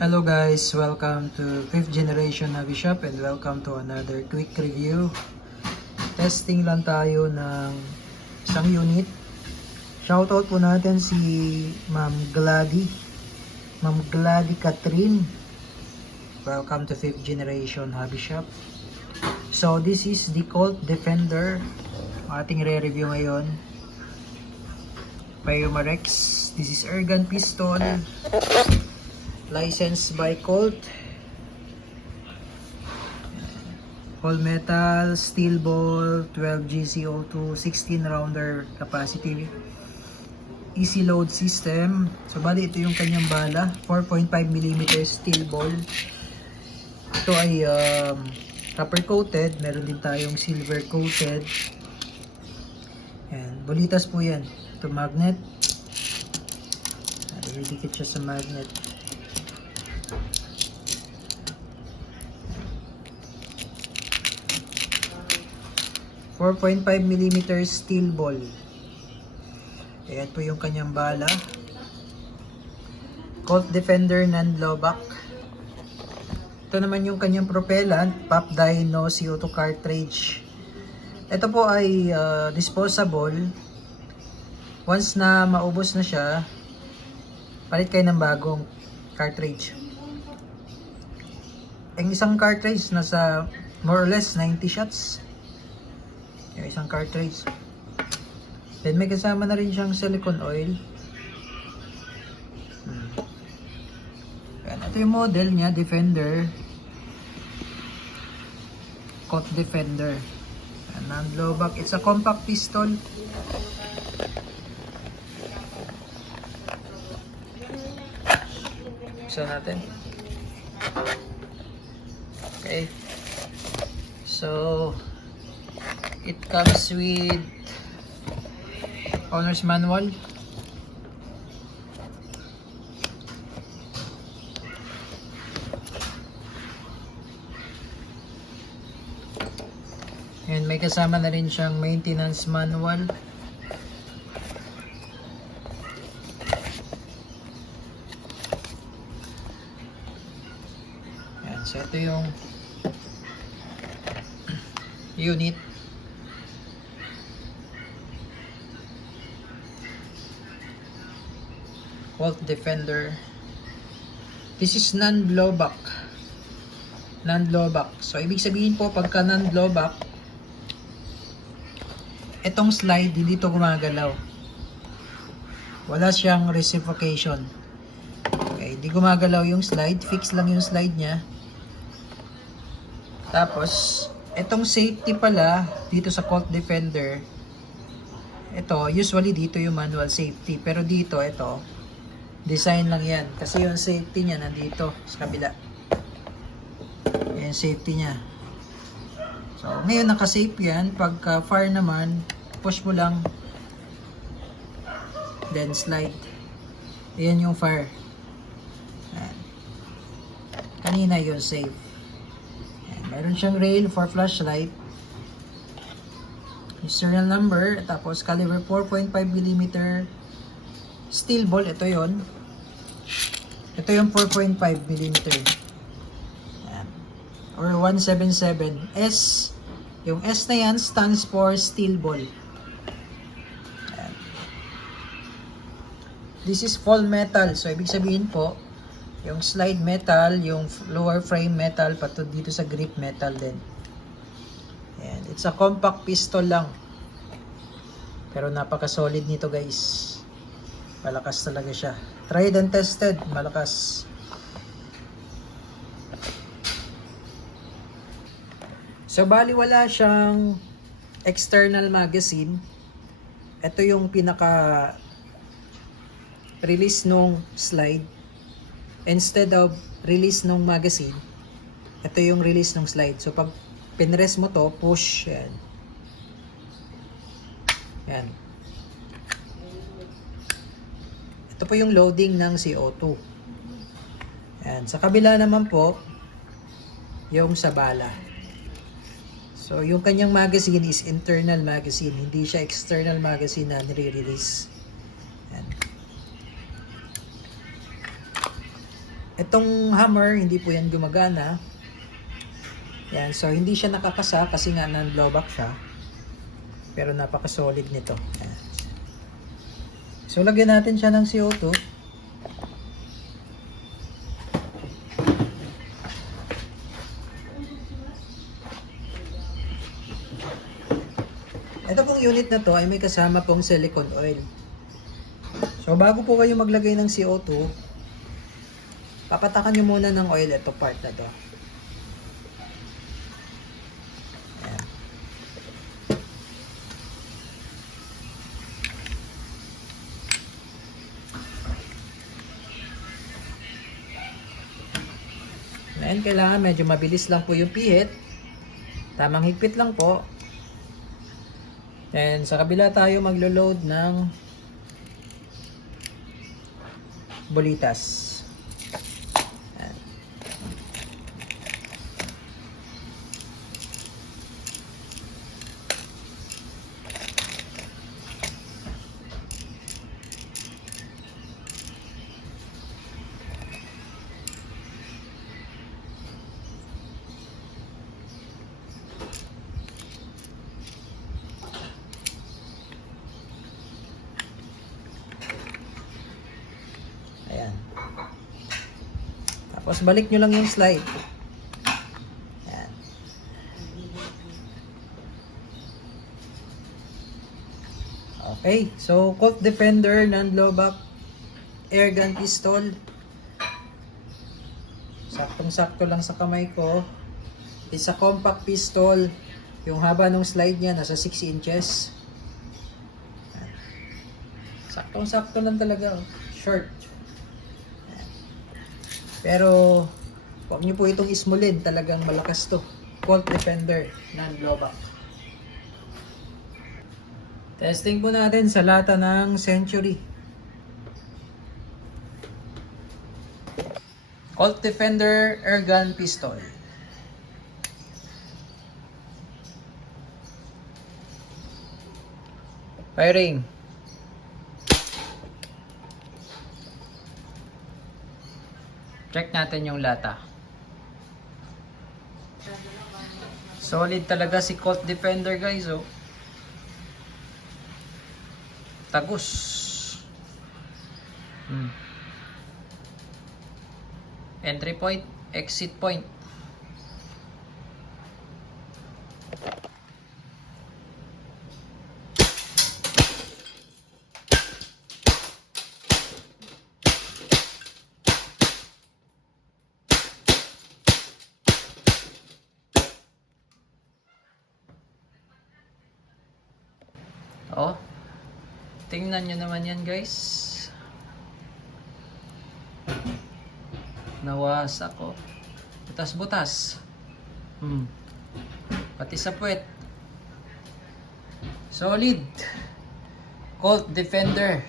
Hello guys, welcome to 5th generation Navi Shop and welcome to another quick review. Testing lang tayo ng isang unit. Shoutout po natin si Ma'am Gladys Catherine. Welcome to 5th generation Navi Shop. So this is the Colt Defender. Ating re-review ngayon. Pyomarex. This is airgun pistol. Licensed by Colt. All metal, steel ball, 12 GCO2, 16 rounder capacity. Easy load system. So bali ito yung kanyang bala, 4.5mm steel ball. Ito ay copper coated, meron din tayong silver coated. Yan, bulitas po yan. Ito magnet. Didikit siya sa magnet. 4.5mm steel ball. Ayan po yung kanyang bala. Colt Defender non-blowback. Ito naman yung kanyang propellant, Pop Dyno CO2 cartridge. Ito po ay disposable. Once na maubos na siya, palit kayo ng bagong cartridge. Ang isang cartridge nasa more or less 90 shots. Yung isang cartridge. Then may kasama na rin siyang silicone oil. Ito yung model niya, Defender. Colt Defender. Non-blowback. It's a compact pistol. Buksan natin. Okay. So it comes with owner's manual. And may kasama na rin siyang maintenance manual. Yan, so ito yung unit. Colt Defender. This is non-blowback. Non-blowback. So ibig sabihin po pagka non-blowback, itong slide hindi to gumagalaw. Wala siyang reciprocation. Okay, hindi gumagalaw yung slide, fix lang yung slide niya. Tapos itong safety pala dito sa Colt Defender, ito usually dito yung manual safety, pero dito ito design lang yan. Kasi yung safety niya nandito sa kabila. Yan safety niya. So, ngayon naka-safe yan. Pagka fire naman, push mo lang. Then slide. Ayan yung fire. Ayan. Kanina yun safe. Ayan. Meron siyang rail for flashlight. Yung serial number. Tapos caliber 4.5mm steel ball, ito yon. Ito yung 4.5mm. Or 177. S. Yung S na yan stands for steel ball. Ayan. This is full metal. So, ibig sabihin po, yung slide metal, yung lower frame metal, pato dito sa grip metal din. Ayan. It's a compact pistol lang. Pero napaka-solid nito guys. Malakas talaga siya. Tried and tested. Malakas. So, bali wala siyang external magazine. Ito yung pinaka release nung slide. Instead of release nung magazine, ito yung release nung slide. So, pag pinress mo to, push. Yan. Yan. Ito po yung loading ng CO2. Ayan. Sa kabila naman po, yung sa bala. So, yung kanyang magazine is internal magazine. Hindi siya external magazine na nire-release. Ayan. Itong hammer, hindi po yan gumagana. Yan, so hindi siya nakakasa kasi nga non-blowback siya. Pero napaka-solid nito. Yan. So lagyan natin siya ng CO2. Ito pong unit na to ay may kasama pong silicone oil. So bago po kayo maglagay ng CO2, papatakan nyo muna ng oil ito part na to. Ayan. Ngayon kailangan medyo mabilis lang po yung pihit. Tamang higpit lang po. And sa kabila tayo maglo-load ng bolitas. Ayan. Ayan. Tapos balik nyo lang yung slide. Ayan. Okay. So, Colt Defender non-blowback air gun pistol. Saktong-sakto lang sa kamay ko. It's a compact pistol. Yung haba ng slide niya nasa 6 inches. Ayan. Saktong-sakto lang talaga. Short. Pero huwag niyo po itong ismulin, talagang malakas to. Colt Defender non-blowback. Testing po natin sa lata ng Century. Colt Defender airgun pistol. Firing. Check natin yung lata. Solid talaga si Colt Defender, guys, oh. Tagus. Entry point, exit point. Oh, tingnan nyo naman yan, guys. Nawasak ko. Butas-butas. Pati sa puwet. Solid. Colt Defender